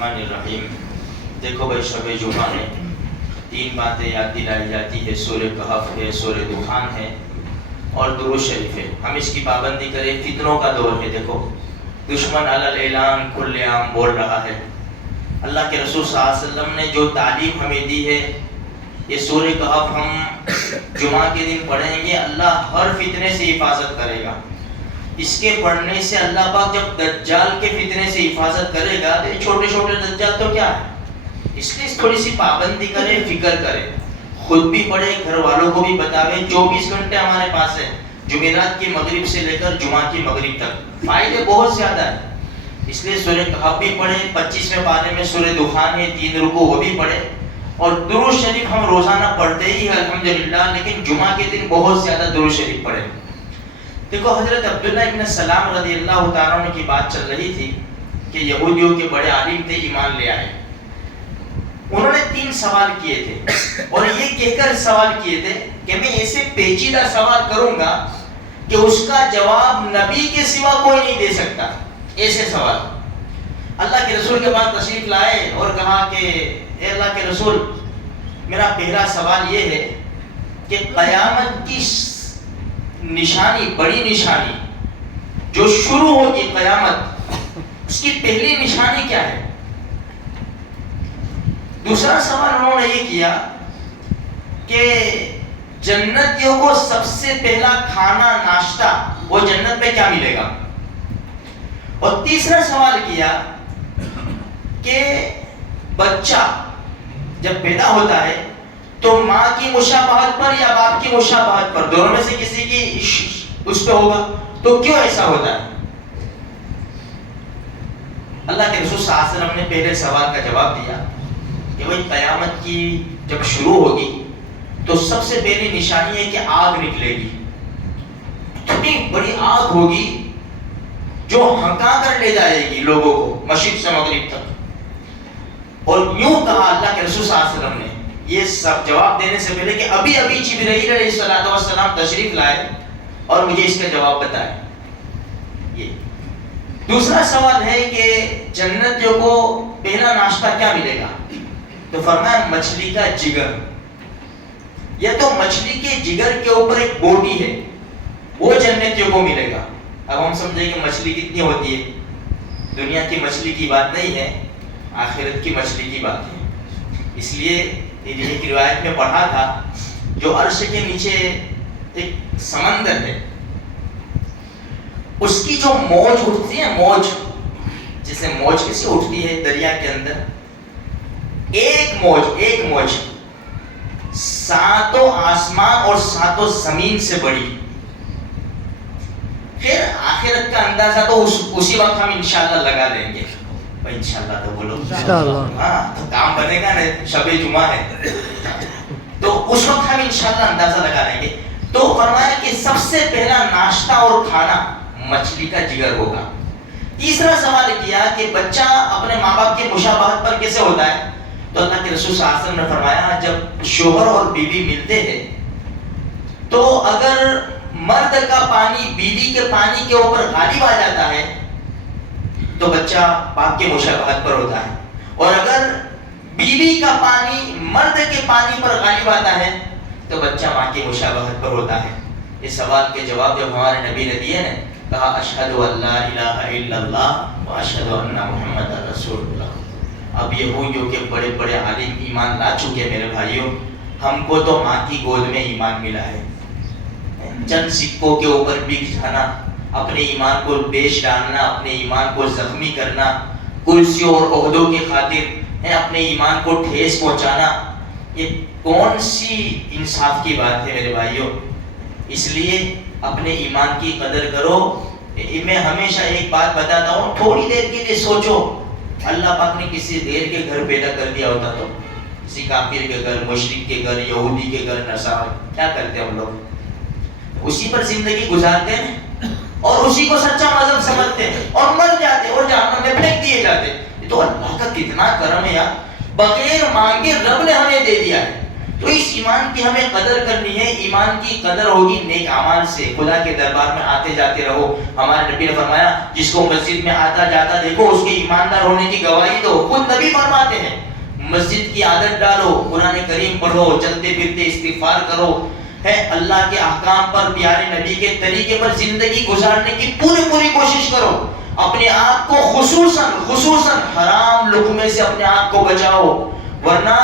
बिस्मिल्लाहिर्रहमानिर्रहीम। देखो भाई, शब जुमा में 3 बातें याद दिलाई जाती है। सूरह कहफ है, सूरह दुखान है और दुरूद शरीफ है। हम इसकी पाबंदी करें। फितनों का दौर है। देखो, दुश्मन अलल ऐलान खुलेआम बोल रहा है। अल्लाह के रसूल सल्लल्लाहु अलैहि वसल्लम ने जो तालीम हमें दी है, ये सूरह कहफ हम जुमा के दिन पढ़ेंगे। अल्लाह हर फितने से हिफाजत करेगा। इसके पढ़ने से अल्लाह पाक जब दज्जाल के फितने से हिफाजत करेगा, तो ये छोटे छोटे दज्जाल तो क्या है। इसलिए थोड़ी सी पाबंदी करें, फिक्र करें, खुद भी पढ़े, घर वालों को भी बतावे। 24 घंटे हमारे पास है, जुमेरात की मगरिब से लेकर जुमा की मगरिब तक। फायदे बहुत ज्यादा है। इसलिए सूरह कहफ भी पढ़े। 25वें पारे में सूरह दुखान है, 3 रुकू वो भी पढ़े। और दुरूद शरीफ हम रोजाना पढ़ते ही है अल्हम्दुलिल्लाह, लेकिन जुमा के दिन बहुत ज्यादा दुरूद शरीफ पढ़े। देखो, हजरत अब्दुल्लाह इब्न सलाम रज़ियल्लाहु ताला अन्हु की बात चल रही थी कि यहूदियों के बड़े आलिम थे, ईमान ले आए। उन्होंने 3 सवाल किए थे और ये कहकर सवाल किए थे कि मैं ऐसे पेचीदा सवाल करूंगा कि उसका जवाब नबी के सिवा कोई नहीं दे सकता। ऐसे सवाल अल्लाह के रसूल के पास तशरीफ लाए और कहा कि ए अल्लाह के रसूल, मेरा पहला सवाल ये है कि क़यामत की निशानी, बड़ी निशानी जो शुरू होगी क़यामत, उसकी पहली निशानी क्या है। दूसरा सवाल उन्होंने ये किया कि जन्नतियों को सबसे पहला खाना, नाश्ता वो जन्नत में क्या मिलेगा। और तीसरा सवाल किया कि बच्चा जब पैदा होता है तो माँ की मुशाबहत पर या बाप की मुशाबहत पर, दोनों में से किसी की उस पे होगा, तो क्यों ऐसा होता है। अल्लाह के रसूल सल्लल्लाहु अलैहि वसल्लम ने पहले सवाल का जवाब दिया कि भाई, क़यामत की जब शुरू होगी तो सबसे पहली निशानी है कि आग निकलेगी। इतनी बड़ी आग होगी जो हंका कर ले जाएगी लोगों को मशरिक़ से मगरिब तक। और यूं कहा अल्लाह के रसूल सल्लल्लाहु अलैहि वसल्लम ने ये सब जवाब देने से पहले कि अभी अभी जिब्रील अलैहिस्सलाम तशरीफ लाए और मुझे इसका जवाब बताए। ये दूसरा सवाल है कि जन्नतियों को पहला नाश्ता क्या मिलेगा। तो फरमाया मछली का जिगर। या तो मछली के जिगर के ऊपर एक बोटी है, वो जन्नतियों को मिलेगा। अब हम समझे कि मछली कितनी होती है। दुनिया की मछली की बात नहीं है, आखिरत की मछली की बात है। इसलिए एक रिवायत में पढ़ा था, जो अर्श के नीचे एक समंदर है, उसकी जो मौज उठती है, मौज जैसे मौज कैसे उठती है दरिया के अंदर, एक मौज 7 आसमान और 7 जमीन से बड़ी। फिर आखिरत का अंदाजा तो उसी वक्त हम इंशाल्लाह लगा लेंगे। भाई इंशाल्लाह तो बोलो, हाँ तो काम बनेगा ना, शबे जुमा है तो उस वक्त हम इंशाल्लाह अंदाजा लगा लेंगे। तो फरमाया कि सबसे पहला नाश्ता और खाना मछली का जिगर होगा। तीसरा सवाल किया कि बच्चा अपने माँ बाप के मुशाबहत पर कैसे होता है। तो अल्लाह के रसूल सल्लल्लाहु अलैहि वसल्लम ने फरमाया, जब शोहर और बीवी मिलते हैं तो अगर मर्द का पानी बीवी के पानी के ऊपर गालिब आ जाता है तो बच्चा बाप के मुशाबहत पर होता है, और अगर बीवी का पानी मर्द के पानी पर गालिब आता है तो बच्चा माँ की मुशाबहत पर होता है। इस सवाल के जवाब जब हमारे नबी ने दिए ने, कहा अशहदु अल्ला इलाहा इल्लल्लाह व अशहदु अन्ना मुहम्मदन रसूलुल्लाह। अब यहूदियों के बड़े बड़े आलिम ईमान ला चुके मेरे भाइयों। हमको तो माँ की गोद में ईमान मिला है। चंद सिक्कों के ऊपर बिक जाना, अपने ईमान को बेच डालना, अपने ईमान को जख्मी करना, कुर्सियों और ओहदों के खातिर अपने ईमान को ठेस पहुंचाना, ये कौन सी इंसाफ की बात है मेरे भाइयों। इसलिए अपने ईमान की कदर करो। मैं हमेशा एक बात बताता हूँ, थोड़ी देर के लिए सोचो, अल्लाह पाक ने किसी देर के घर पैदा कर दिया होता तो, किसी काफिर के घर, मुशरिक के घर, यहूदी के घर, नसारा, क्या करते हम लोग। उसी पर जिंदगी गुजारते हैं और उसी को सच्चा मजहब समझते हैं और मर जाते और जहन्नम में फेंक दिए जाते। तो अल्लाह का कितना करम है यार, बगैर मांगे रब ने हमें दे दिया है। تو اس ایمان کی ہمیں قدر کرنی ہے. ایمان کی قدر ہوگی نیک اعمال سے. خدا کے دربار میں آتے جاتے رہو. ہمارے نبی نے فرمایا جس کو مسجد میں آتا جاتا دیکھو اس کے ایماندار ہونے کی گواہی دو. خود نبی فرماتے ہیں مسجد کی عادت ڈالو, قرآن کریم پڑھو, چلتے پھرتے استغفار کرو, ہے اللہ کے احکام پر پیارے نبی کے طریقے پر زندگی گزارنے کی پوری کوشش کرو. اپنے آپ کو خصوصاً حرام لقمے سے اپنے آپ کو بچاؤ, ورنہ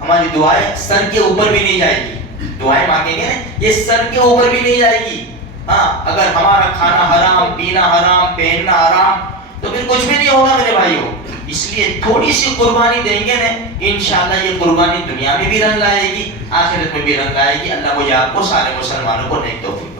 ہماری دعائیں سر کے اوپر بھی نہیں جائے گی. دعائیں مانگیں گے یہ سر کے اوپر بھی نہیں جائے گی. ہاں اگر ہمارا کھانا حرام, پینا حرام, پہننا حرام, تو پھر کچھ بھی نہیں ہوگا میرے بھائیوں. اس لیے تھوڑی سی قربانی دیں گے نا, انشاءاللہ یہ قربانی دنیا میں بھی رنگ لائے گی, آخرت میں بھی رنگ لائے گی. اللہ مجھے آپ کو سارے مسلمانوں کو نیک توفیق